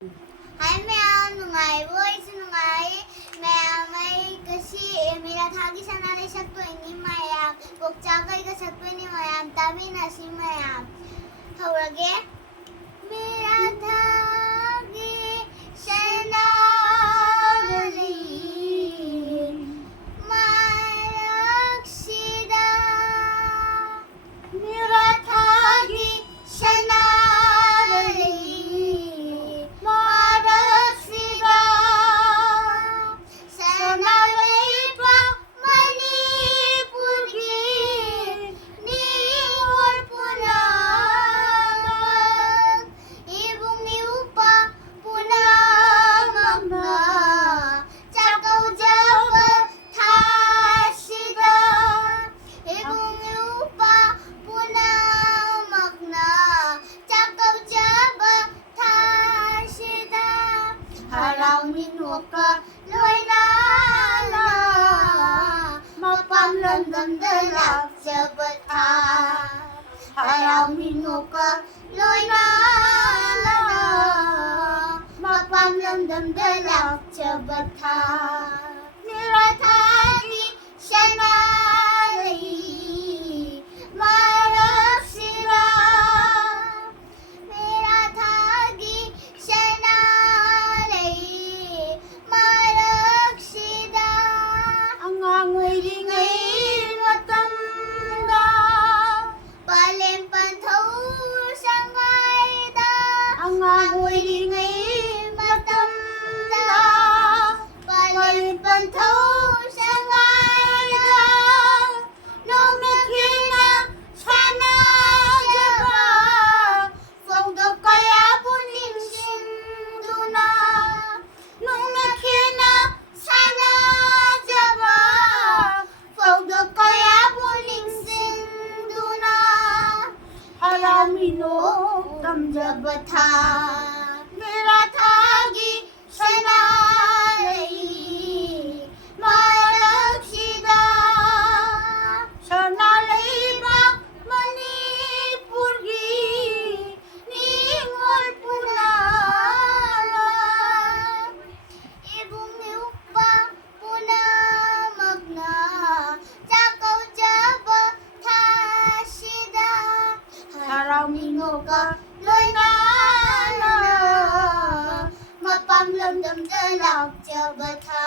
Hi ma'am, nungayo isi nungayi. Ma'am ay kasi मेरा थागी सनाले शकतो नि मॅम बोकचाकई का शकतो नि मॅम तभी नसी मॅम हवगे मेरा थागी सनाले मारक्षिदा मेरा थागी सनाले मारक्षिदा सनाले पा मणिपुरगी निवळ पुनमग ibong niupa punamagna chakaw jaba thasida ibong niupa punamagna chakaw jaba thasida haraw minuka loinala mapamlandam dalak jabata haraw minuka loinala mapamlandam dalak jabata niratagi shanalay maraksira niratagi shanalay maraksida ang angay-ingay matanda palimpantaw sa ngayda ang angay-ingay matanda palimpantaw sa ngayda nung naghina sana jaba fogdo kaya puning sinduna nung naghina sana jaba fogdo kaya puning sinduna haramino tamjabata मेरा थागी सनालई मारक्षिदा सनालई बा मणिपुरगी निवळ पुनमग ibong niupa punamagna chakaw jaba thasida haraw minuka loinala mapamlamdam dalak jabata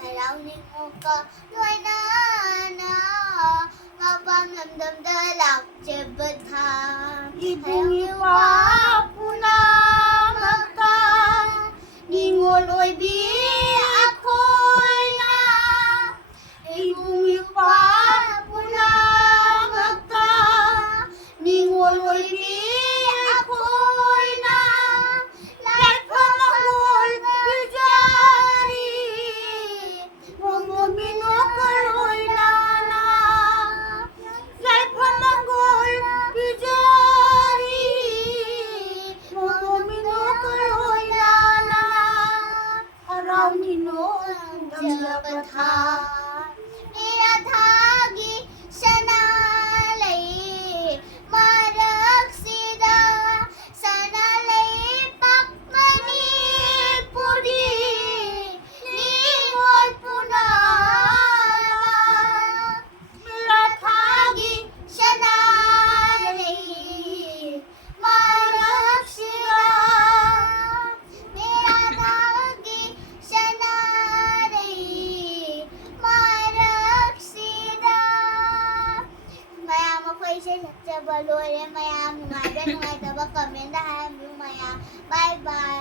haraw minuka loinala mapamlamdam dalak jabata ibong iwa punamagka ningoloy bi ako'y na ibong iwa punamagka ningoloy bi ako'y na lahat pamagol bijari mumuminokaloy na na lahat pamagol bijari mumuminokaloy na na haraw minong damjabata niratagi sanalay maraksida sanalay pakmanipuri niwal punamag niratagi sanalay maraksida niratagi sanalay maraksida मया पैसे सक्से बोलवले मया मुंगायला comment आहे मया bye bye